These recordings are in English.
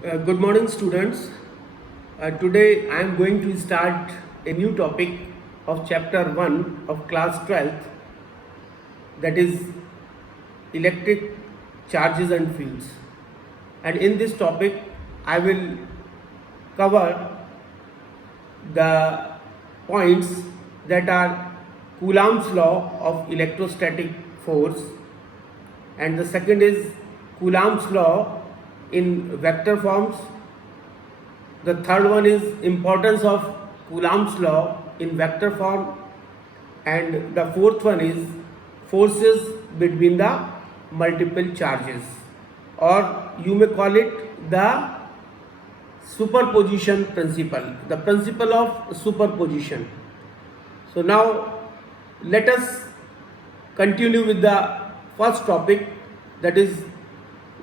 Good morning, students. Today I am going to start a new topic of chapter 1 of class 12th, that is electric charges and fields. And in this topic, I will cover the points that are Coulomb's law of electrostatic force, and the second is Coulomb's law in vector forms. The third one is importance of Coulomb's law in vector form, and the fourth one is forces between the multiple charges, or you may call it the superposition principle, the principle of superposition. So now let us continue with the first topic, that is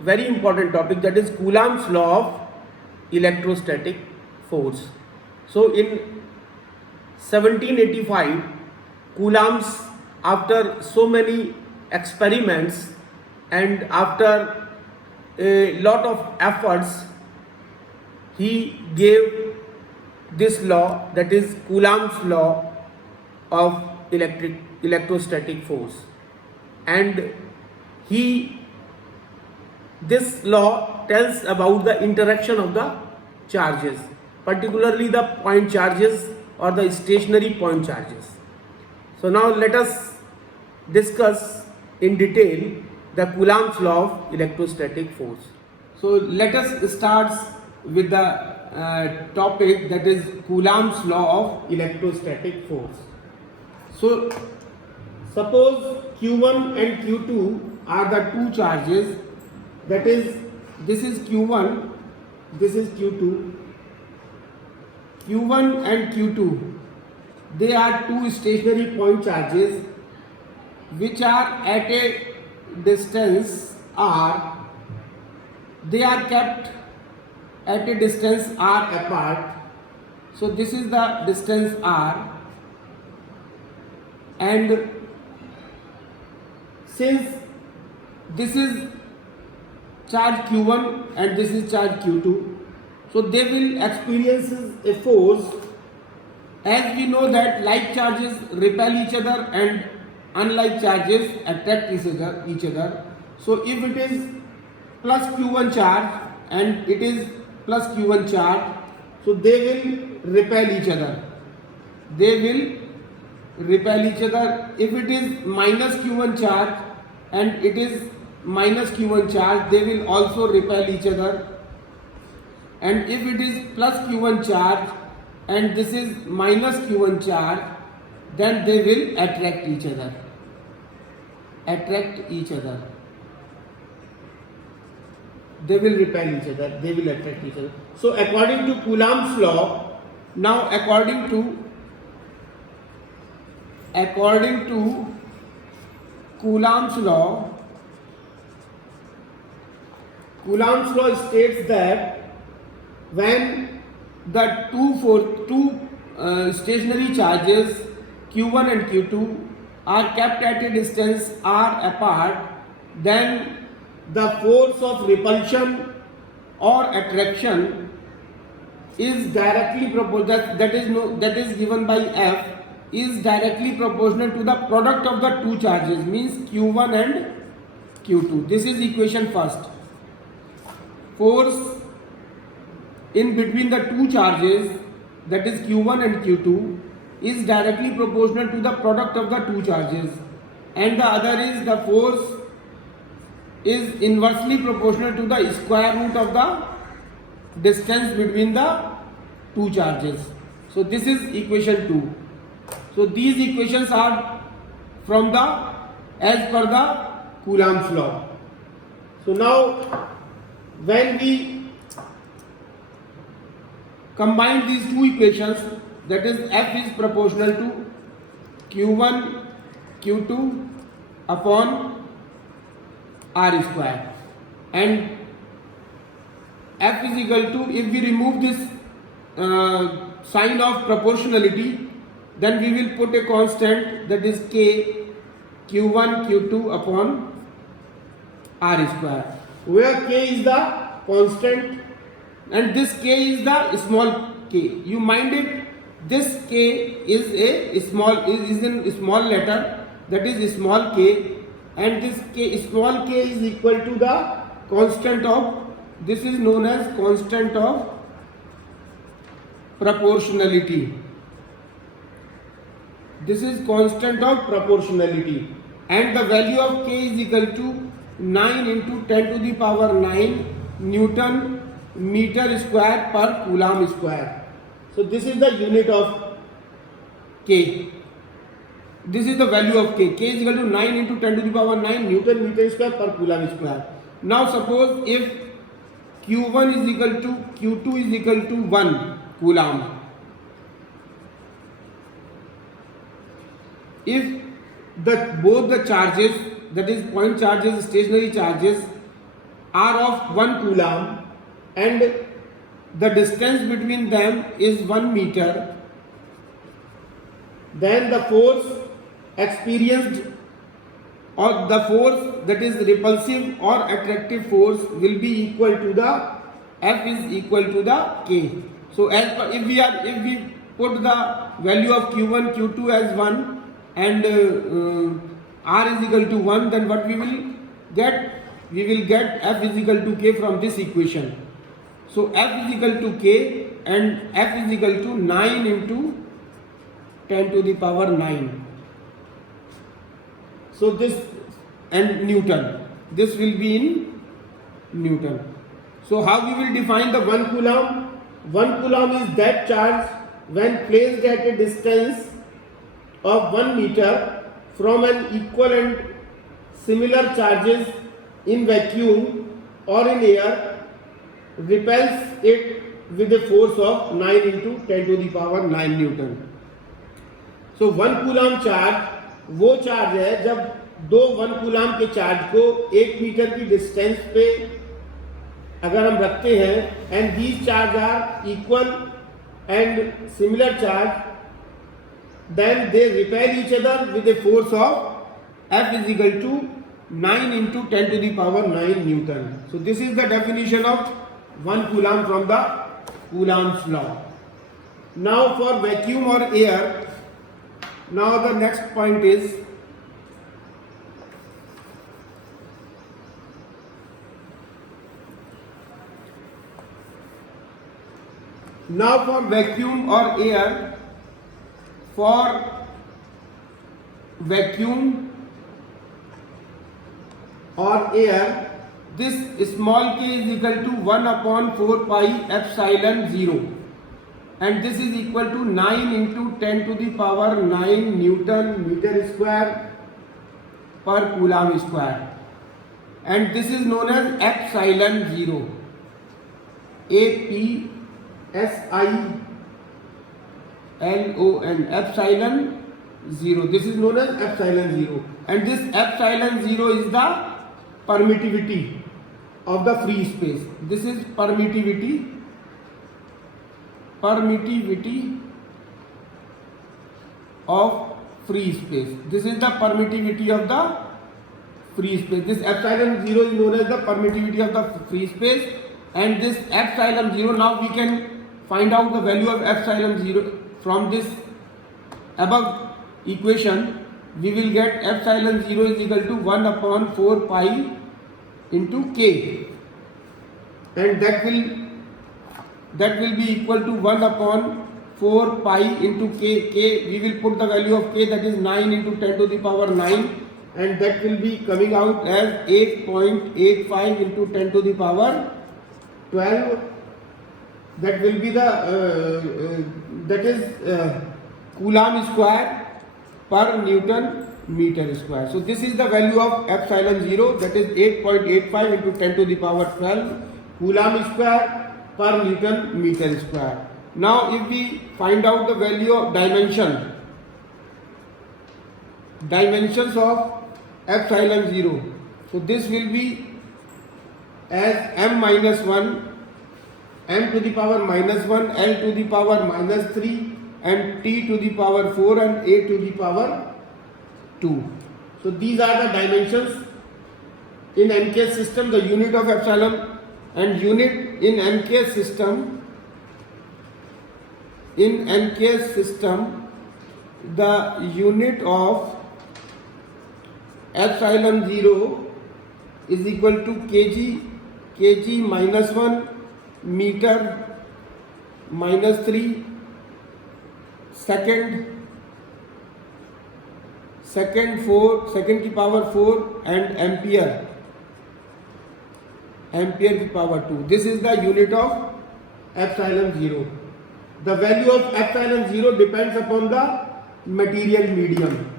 very important topic, that is Coulomb's law of electrostatic force. So in 1785, Coulomb's, after so many experiments and after a lot of efforts, he gave this law, that is Coulomb's law of electrostatic force. And this law tells about the interaction of the charges, particularly the point charges or the stationary point charges. So now let us discuss in detail the Coulomb's law of electrostatic force. So let us start with the topic, that is Coulomb's law of electrostatic force. So suppose Q1 and Q2 are the two charges, that is, this is Q1, this is Q2. Q1 and Q2, they are two stationary point charges which are at a distance r. They are kept at a distance r apart. So this is the distance r, and since this is charge Q1 and this is charge Q2, so they will experience a force. As we know that like charges repel each other and unlike charges attract each other. So if it is plus Q1 charge and it is plus Q1 charge, so they will repel each other. They will repel each other. If it is minus Q1 charge and it is minus Q1 charge, they will also repel each other. And if it is plus Q1 charge and this is minus Q1 charge, then they will attract each other. Attract each other. They will repel each other. They will attract each other. So according to Coulomb's law, now according to Coulomb's law states that when the two stationary charges Q1 and Q2 are kept at a distance r apart, then the force of repulsion or attraction is directly proportional, that is given by F, is directly proportional to the product of the two charges, means Q1 and Q2. This is equation first. Force in between the two charges, that is Q1 and Q2, is directly proportional to the product of the two charges, and the other is the force is inversely proportional to the square root of the distance between the two charges. So this is equation 2. So these equations are from as per the Coulomb's law. So now when we combine these two equations, that is F is proportional to Q1 Q2 upon R square, and F is equal to, if we remove this sign of proportionality, then we will put a constant, that is K Q1 Q2 upon R square, where K is the constant and this k is the small k. You mind it, this k is a small is in small letter, that is small k, and this k small k is equal to the constant of, this is known as constant of proportionality. This is constant of proportionality, and the value of k is equal to 9 into 10 to the power 9 Newton meter square per Coulomb square. So this is the unit of k. This is the value of k. K is equal to 9 into 10 to the power 9 Newton meter square per Coulomb square. Now suppose if Q1 is equal to Q2 is equal to 1 Coulomb. If both the charges, that is point charges, stationary charges, are of 1 Coulomb and the distance between them is 1 meter, then the force experienced, or the force that is repulsive or attractive force, will be equal to the F is equal to the K. So as per, if we put the value of Q1 Q2 as 1 and R is equal to 1, then what we will get? We will get F is equal to K from this equation. So F is equal to K and F is equal to 9 into 10 to the power 9. So this, and Newton, this will be in Newton. So how we will define the 1 Coulomb? 1 Coulomb is that charge when placed at a distance of 1 meter from an equal and similar charges in vacuum or in air, repels it with a force of 9 into 10 to the power 9 Newton. So 1 Coulomb charge वो charge है जब दो 1 Coulomb के charge को 1 metre की distance पे अगर हम रखते हैं, and these charge are equal and similar charge, then they repel each other with a force of F is equal to 9 into 10 to the power 9 Newton. So this is the definition of 1 Coulomb from the Coulomb's law. Now for vacuum or air, now the next point is now for vacuum or air. For vacuum or air, this small k is equal to 1 upon 4 pi epsilon 0, and this is equal to 9 into 10 to the power 9 Newton meter square per Coulomb square, and this is known as epsilon 0, APSILON, epsilon 0. This is known as epsilon 0, and this epsilon 0 is the permittivity of the free space. This is permittivity of free space. This is the permittivity of the free space. This epsilon 0 is known as the permittivity of the free space, and this epsilon 0, now we can find out the value of epsilon 0 from this above equation. We will get epsilon 0 is equal to 1 upon 4 pi into k, and that will be equal to 1 upon 4 pi into k. We will put the value of k, that is 9 into 10 to the power 9, and that will be coming out as 8.85 into 10 to the power 12. That will be the Coulomb square per Newton meter square. So this is the value of epsilon 0, that is 8.85 into 10 to the power 12 Coulomb square per Newton meter square. Now if we find out the value of dimensions of epsilon 0, so this will be as m minus 1, m to the power minus 1, l to the power minus 3, and t to the power 4, and a to the power 2. So these are the dimensions in NK system, the unit of epsilon, and unit in MKS system, the unit of epsilon 0 is equal to kg minus 1, meter minus 3, second की power 4 and ampere की power 2. This is the unit of epsilon 0. The value of epsilon 0 depends upon the material medium.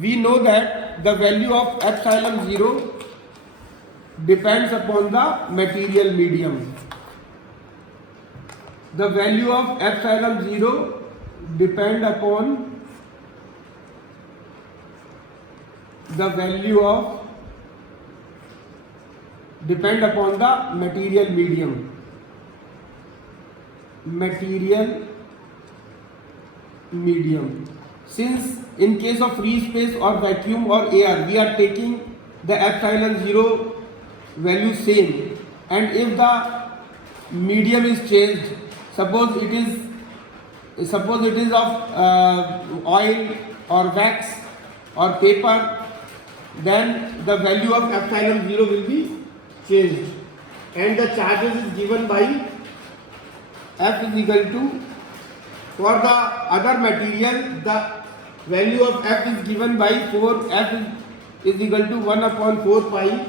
We know that the value of epsilon 0 depends upon the material medium. The value of epsilon 0 depend upon the material medium. Since in case of free space or vacuum or air, we are taking the epsilon 0 value same, and if the medium is changed, suppose it is of oil or wax or paper, then the value of epsilon 0 will be changed, and the charges is given by F is equal to, for the other material the value of F is given by 4, F is equal to 1 upon 4 pi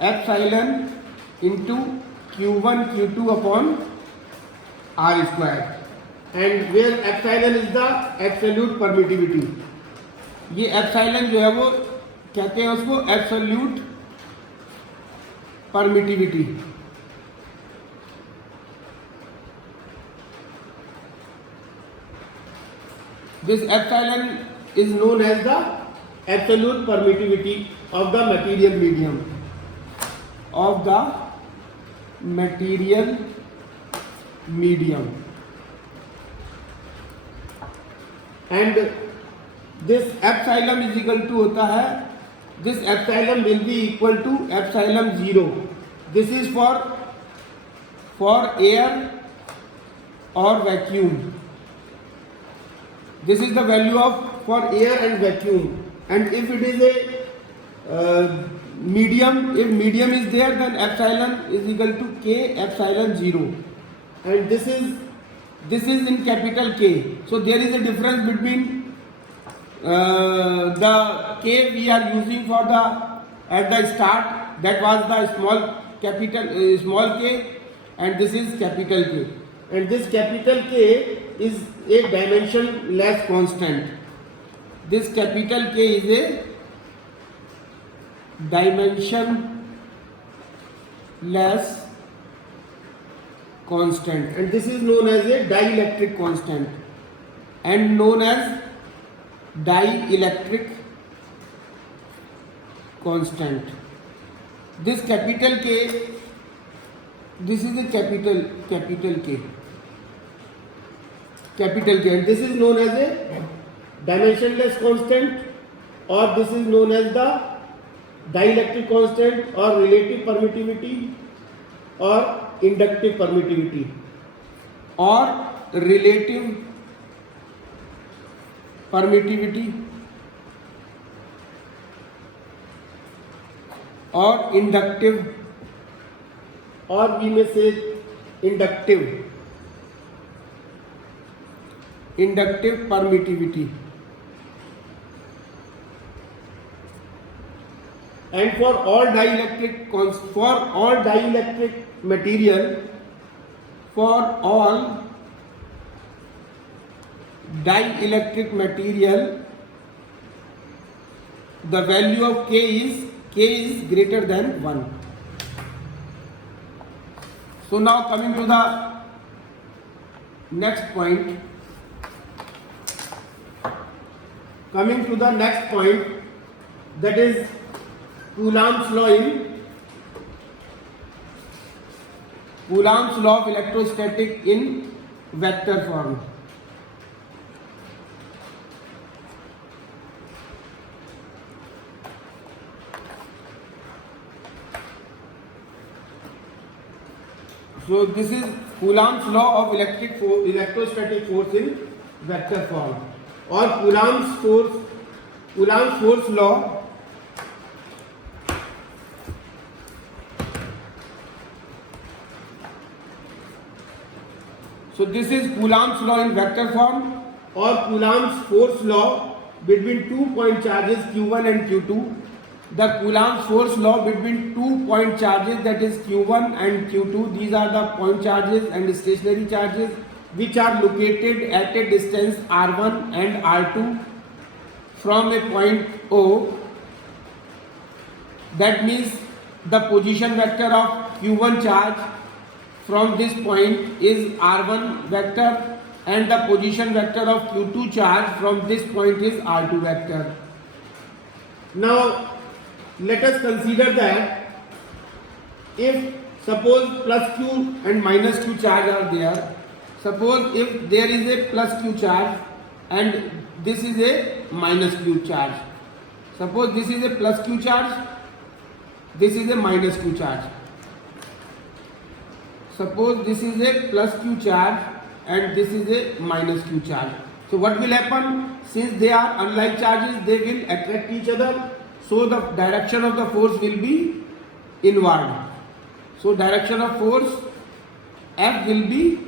epsilon into Q1 Q2 upon R square, and where epsilon is the absolute permittivity. ये epsilon जो है वो कहते हैं उसको absolute permittivity. This epsilon is known as the absolute permittivity of the material medium. And this epsilon is equal to होता है, this epsilon will be equal to epsilon 0. This is for air or vacuum. This is the value of for air and vacuum, and if it is a medium, if medium is there, then epsilon is equal to k epsilon 0, and this is in capital K. So there is a difference between the K we are using for the at the start, that was the small K, and this is capital K, and this capital K is a dimensionless constant. This capital K is a dimensionless constant, and this is known as a dielectric constant and known as dielectric constant. This capital K, this is a capital K, and this is known as a dimensionless constant, or this is known as the dielectric constant, or relative permittivity, or inductive permittivity, or relative permittivity, or inductive, or we may say inductive permittivity. And for all dielectric material, the value of k is greater than 1. So now coming to the next point, that is Coulomb's law of electrostatic in vector form. So this is Coulomb's law of electrostatic force in vector form, or Coulomb's force law. So this is Coulomb's law in vector form, or Coulomb's force law between 2 point charges Q1 and Q2. The Coulomb's force law between 2 point charges, that is Q1 and Q2. These are the point charges and stationary charges which are located at a distance R1 and R2 from a point O. That means the position vector of Q1 charge from this point is R1 vector, and the position vector of Q2 charge from this point is R2 vector. Now let us consider that if suppose plus Q and minus Q charge are there, suppose if there is a plus Q charge and this is a minus Q charge, suppose this is a plus Q charge, this is a minus Q charge, suppose this is a plus Q charge and this is a minus Q charge. So what will happen? Since they are unlike charges, they will attract each other. So the direction of the force will be inward. So direction of force F will be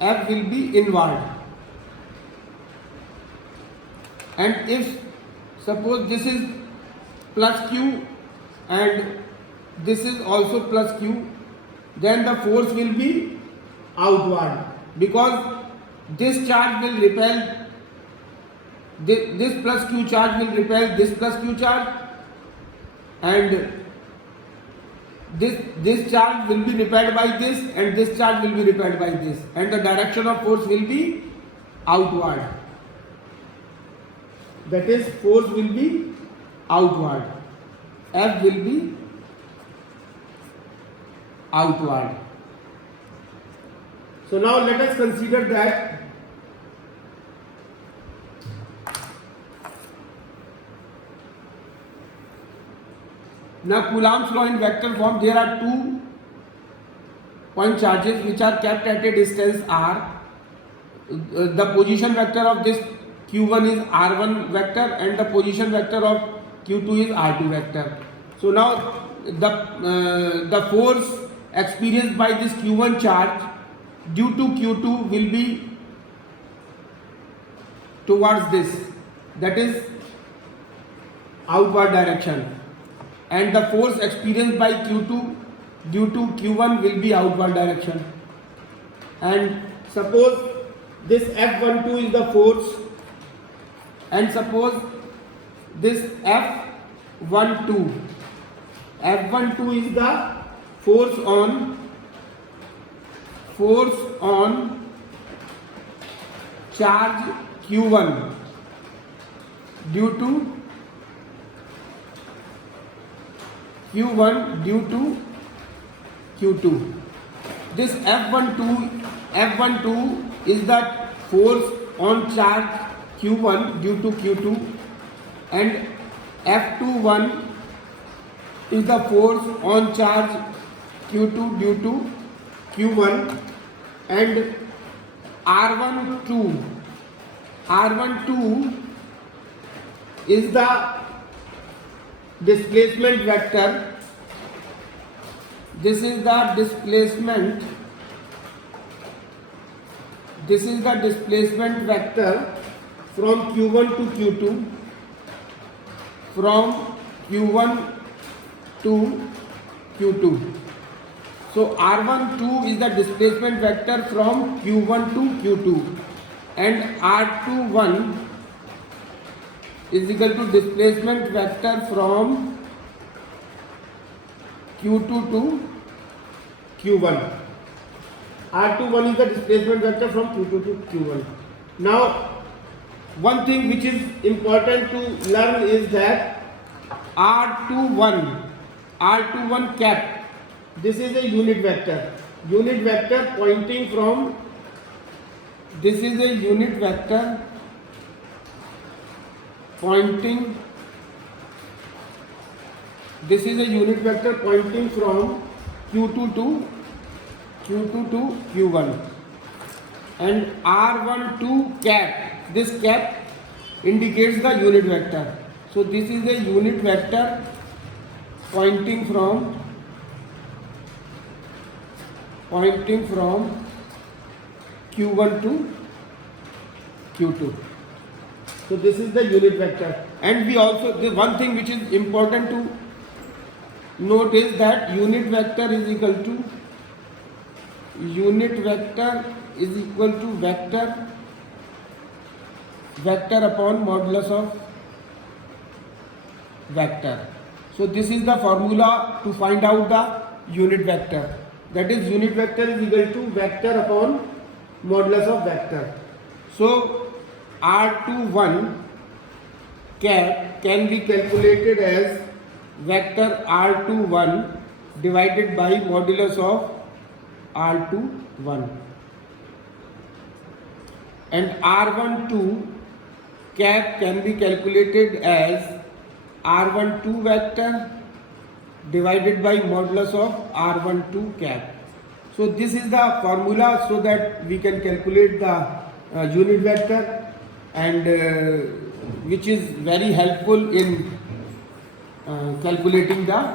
inward. And if suppose this is plus Q and this is also plus Q, then the force will be outward, because this charge will repel this plus Q charge will repel this plus Q charge, and this charge will be repelled by this, and this charge will be repelled by this, and the direction of force will be outward. That is, force will be outward. F will be outward. So now let us consider that now Coulomb's law in vector form, there are 2 point charges which are kept at a distance r. The position vector of this Q1 is R1 vector and the position vector of Q2 is R2 vector. So now the force experienced by this Q1 charge due to Q2 will be towards this, that is outward direction, and the force experienced by Q2 due to Q1 will be outward direction. And suppose this F12 is the force, and suppose this F12 is the force on charge Q1 due to Q2. This F12 is the force on charge Q1 due to Q2, and F21 is the force on charge Q2 due to Q1, and R12 is the displacement vector. This is the displacement vector from Q1 to Q2, from Q1 to Q2. So R12 is the displacement vector from Q1 to Q2, and R21 is equal to displacement vector from Q2 to Q1. R21 is the displacement vector from Q2 to Q1. Now, one thing which is important to learn is that R21 cap, this is a unit vector. Unit vector pointing from, this is a unit vector pointing, this is a unit vector pointing from Q2 to Q2 to Q1, and R12 cap, this cap indicates the unit vector. So this is a unit vector pointing from Q1 to Q2. So this is the unit vector. And we also, the one thing which is important to note is that unit vector is equal to vector upon modulus of vector. So this is the formula to find out the unit vector. That is, unit vector is equal to vector upon modulus of vector. So R21 cap can be calculated as vector R21 divided by modulus of R21, and R12 cap can be calculated as R12 vector divided by modulus of R12 cap. So this is the formula so that we can calculate the unit vector, and which is very helpful in calculating the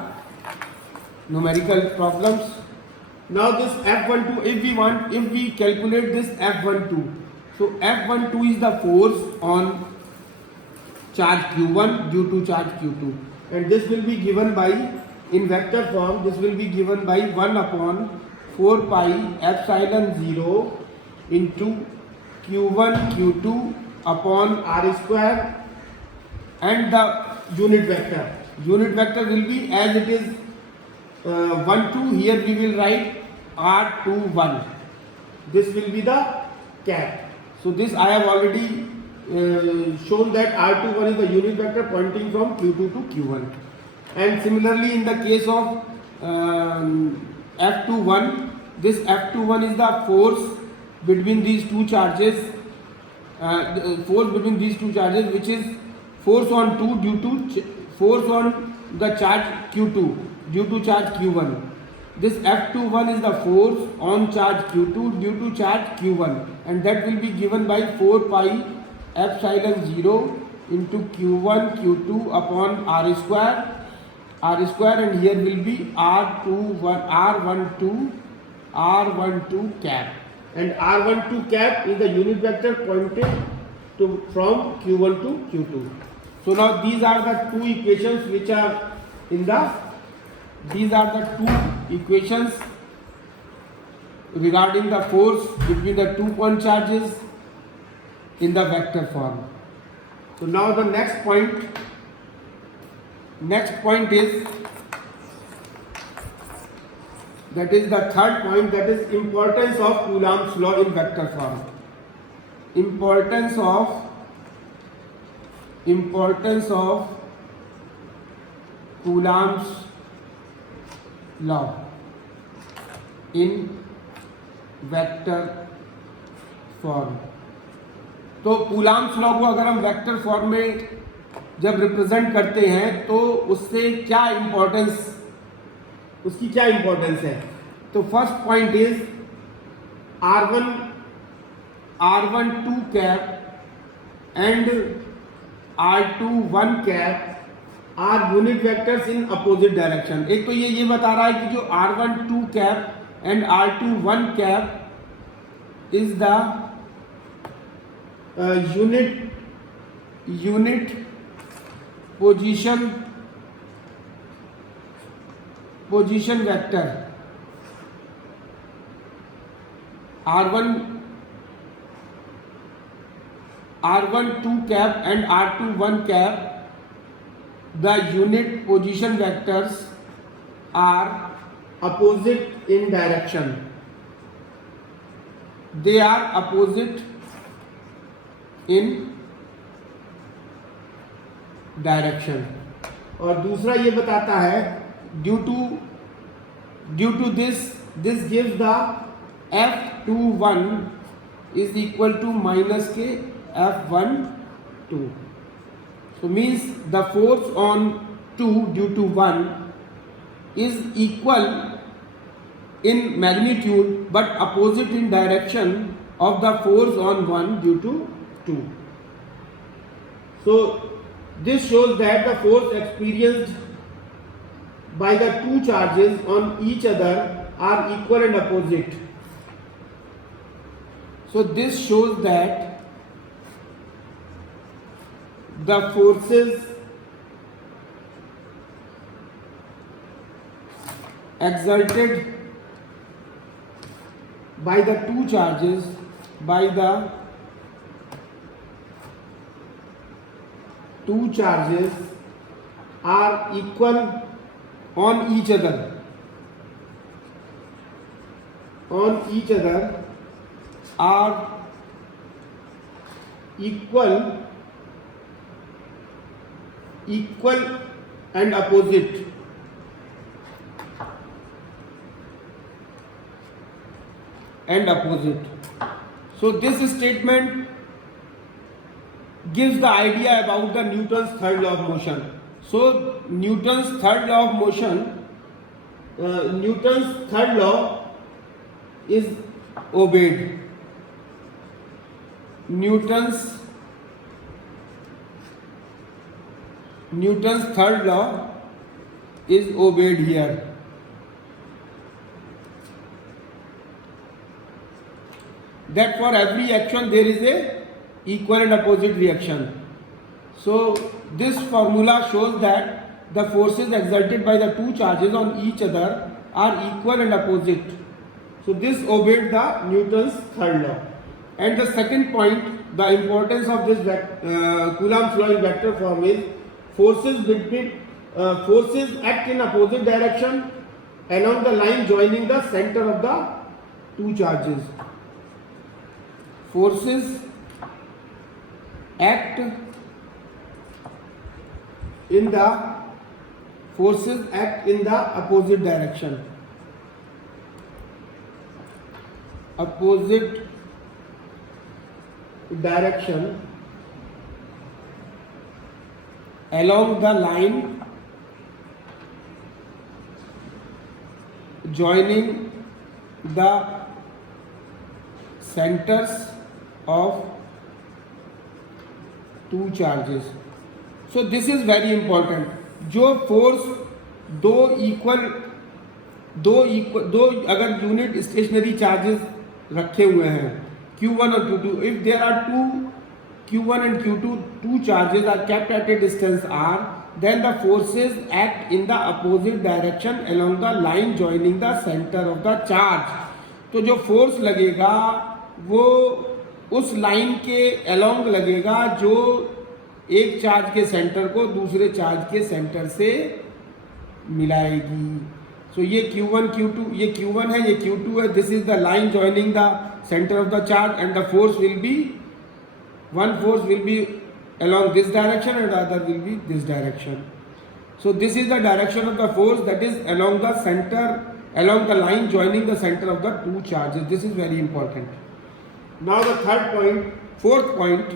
numerical problems. Now this F12, if we calculate this F12, so F12 is the force on charge Q1 due to charge Q2, and this will be given by, in vector form, this will be given by 1 upon 4 pi epsilon 0 into Q1 Q2 upon R square, and the unit vector will be as it is 1 2, here we will write R21. This will be the cap. So this I have already shown that R21 is the unit vector pointing from Q2 to Q1. And similarly in the case of F21, this F21 is the force between these two charges, which is force on 2 due to force on the charge Q2 due to charge Q1. This F21 is the force on charge Q2 due to charge Q1, and that will be given by 4 pi epsilon 0 into Q1 Q2 upon R square, and here will be R12 cap, and R12 cap is the unit vector pointing to from Q1 to Q2. So now these are the two equations which are in the, these are the two equations regarding the force between the two point charges in the vector form. So now the next point is, that is the third point, that is importance of Coulomb's law in vector form. Importance of Coulomb's law in vector form. तो coulombs law को अगर हम vector form में जब represent करते हैं तो उससे क्या इंपॉर्टेंस, उसकी क्या इंपॉर्टेंस है? तो first point is R12 cap and R21 cap are unit vectors in opposite direction. एक तो ये बता रहा है कि जो R12 cap and R21 cap is the unit position vector. R12 cap and R21 cap, the unit position vectors are opposite in direction. They are opposite in direction. और दूसरा ये बताता है due to this gives the F21 is equal to minus के F12. So means the force on 2 due to 1 is equal in magnitude but opposite in direction of the force on one due to 2. So this shows that the force experienced by the two charges on each other are equal and opposite. So this shows that the forces exerted by the two charges are equal on each other are equal and opposite. So this statement gives the idea about the Newton's third law of motion. So Newton's third law of motion, Newton's third law is obeyed. Newton's third law is obeyed here. That for every action there is a equal and opposite reaction. So this formula shows that the forces exerted by the two charges on each other are equal and opposite. So this obeyed the Newton's third law. And the second point, the importance of this Coulomb's law in vector form is forces act in opposite direction along the line joining the center of the two charges. Forces act in the opposite direction. Along the line joining the centers of two charges. So this is very important. जो force दो अगर unit stationery charges रखे हुए हैं Q1 और Q2, if there are two Q1 and Q2, two charges are kept at a distance r, then the forces act in the opposite direction along the line joining the center of the charge. तो जो force लगेगा वो उस line के along लगेगा जो एक charge के सेंटर को दूसरे चार्ज के सेंटर से मिलाएगी. सो ये Q1 Q2, ये Q1 है, ये Q2 है. This is the line joining the centre of the charge and the force will be, one force will be along this direction and the other will be this direction. So this is the direction of the force, that is along the center, along the line joining the center of the two charges. This is very important. Now the fourth point,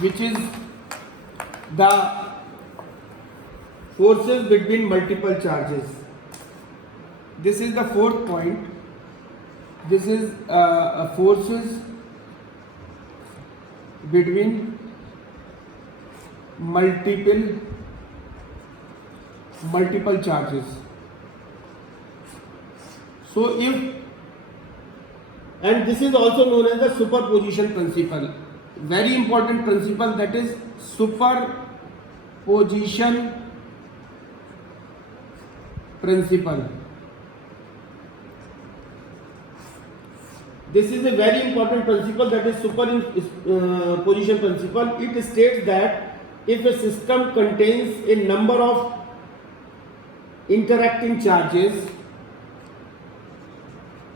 which is the forces between multiple charges. This is the fourth point. This is forces between multiple charges. So and this is also known as the superposition principle. Very important principle, that is superposition principle. This is a very important principle, that is superposition principle. It states that if a system contains a number of interacting charges,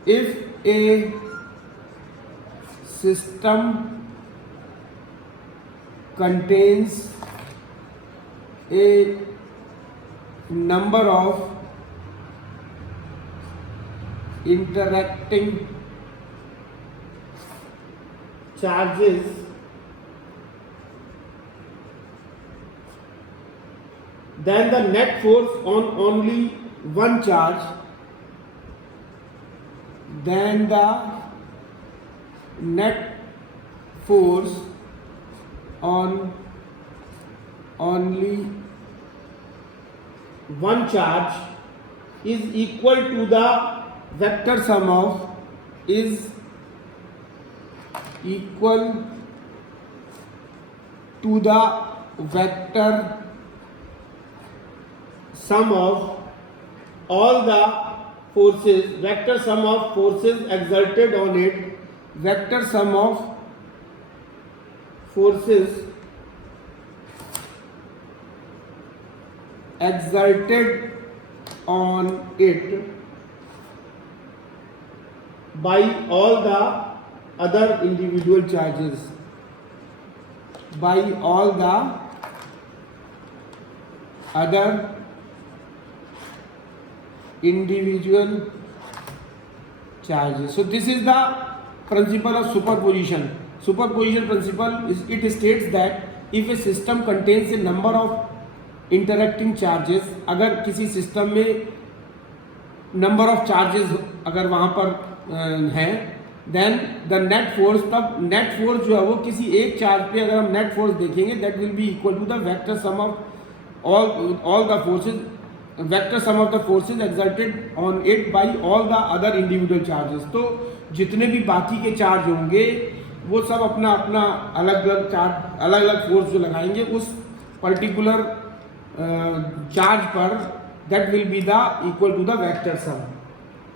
if a system contains a number of interacting charges, then the net force on only one charge, then the net force on only one charge is equal to the vector sum of is equal to the vector sum of all the forces, vector sum of forces exerted on it, vector sum of forces exerted on it by all the other individual charges, by all the other individual charges. So this is the principle of superposition. Superposition principle is, it states that if a system contains a number of interacting charges, अगर किसी system में number of charges अगर वहाँ पर हैं, then the net force, तब net force जो है वो किसी एक चार्ज पे अगर हम नेट फोर्स देखेंगे that will be equal to the vector sum of all the forces, vector sum of the forces exerted on it by all the other individual charges. तो जितने भी बाकी के चार्ज होंगे वो सब अपना अपना अलग अलग चार्ज, अलग अलग फोर्स जो लगाएंगे उस particular charge per, that will be the equal to the vector sum.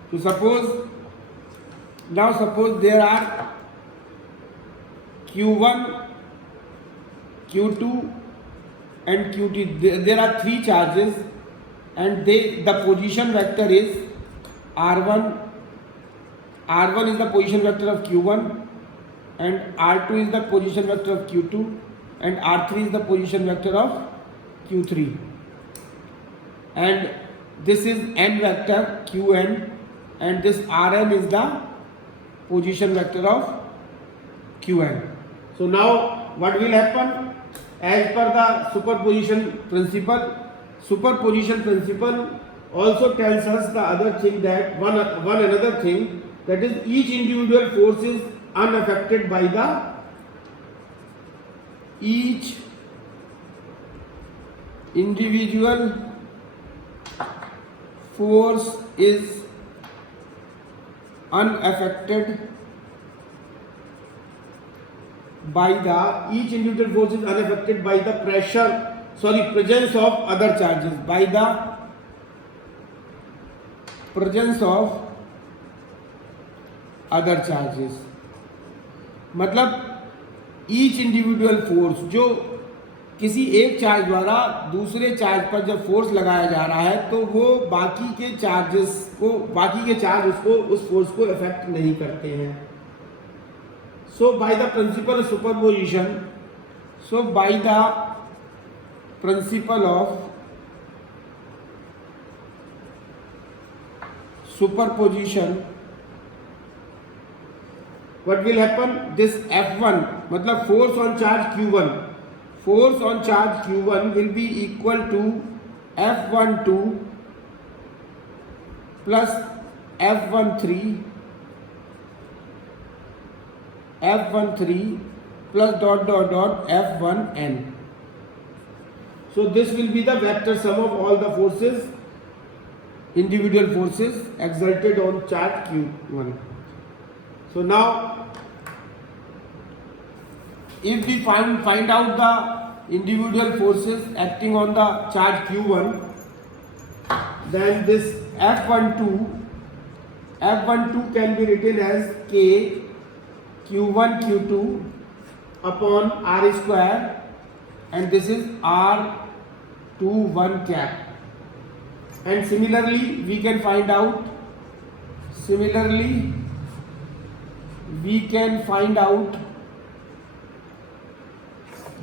So suppose there are q1, q2 and qt. There are three charges and the position vector is r1. r1 is the position vector of q1 and r2 is the position vector of q2 and r3 is the position vector of q3, and this is n vector qn and this rn is the position vector of qn. So now what will happen, as per the superposition principle also tells us the other thing, that one another thing, that is each individual force is unaffected by the each individual force is unaffected by the presence of other charges, by the presence of other charges. मतलब each individual force जो किसी एक charge द्वारा दूसरे charge पर जब force लगाया जा रहा है तो वो बाकी के चार्ज उसको उस फोर्स को इफेक्ट नहीं करते हैं. So by the principle of superposition what will happen, this F1 मतलब force on charge Q1 will be equal to F12 plus F13 plus dot F1n. So this will be the vector sum of all the forces, individual forces exerted on charge Q1. So now if we find out the individual forces acting on the charge Q1, then this F12 can be written as K Q1 Q2 upon R square, and this is R21 cap. And similarly we can find out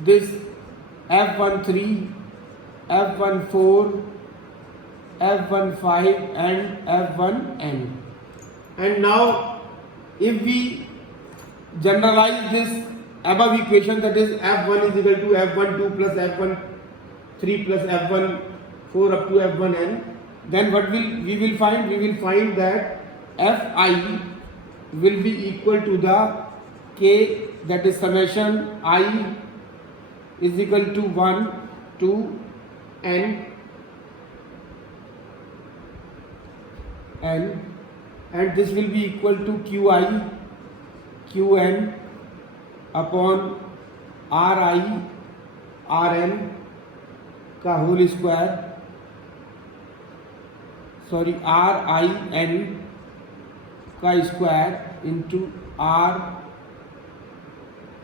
this F13, F14, F15 and F1n. And now if we generalize this above equation, that is F1 is equal to F12 plus F13 plus F14 up to F1n, then what we will find? We will find that Fi will be equal to the K, that is summation I is equal to 1 to n and this will be equal to Qn upon Ri Rn का whole square, sorry Rin का square into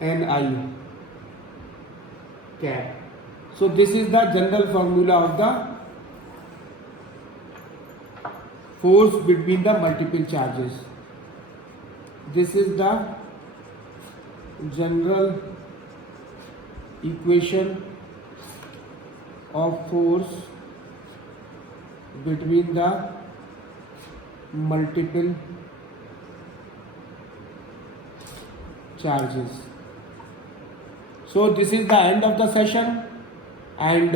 Rni cap. So this is the general formula of the force between the multiple charges. This is the general equation of force between the multiple charges. So this is the end of the session, and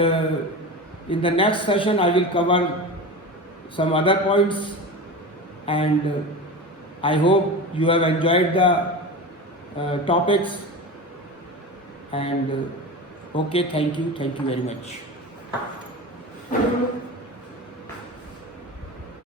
in the next session I will cover some other points, and I hope you have enjoyed the topics, and okay, thank you very much.